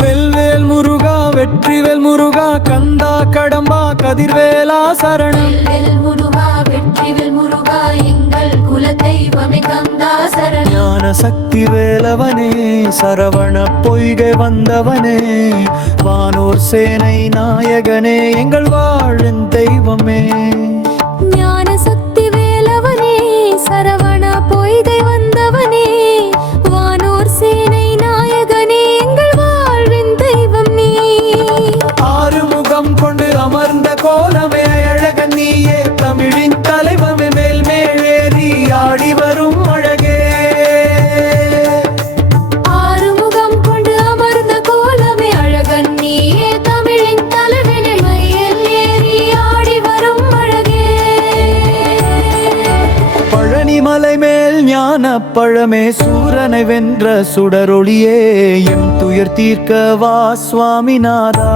வெல்வேல் முருகா வெற்றிவேல் முருகா கந்தா கடம்பா கதிர்வேலா சரணம். முருகா வெற்றிவேல் முருகா எங்கள் குலதெய்வமே கந்தா சரணம். ஞான சக்தி வேலவனே சரவண பொய்கை வந்தவனே வானோர் சேனை நாயகனே எங்கள் வாழும் தெய்வமே. கோலமே அழகன் நீயே தமிழின் தலைவமே மேல் மேலேறி ஆடி வரும் அழகே. ஆறுமுகம் கொண்டு அமர்ந்த கோலமே அழகன் நீயே தமிழின் தலைவனை மையல் ஏறி ஆடி வரும் அழகே. பழனிமலை மேல் ஞான பழமே சூரனை வென்ற சுடரொளியே எம் துயர் தீர்க்க வா சுவாமிநாதா.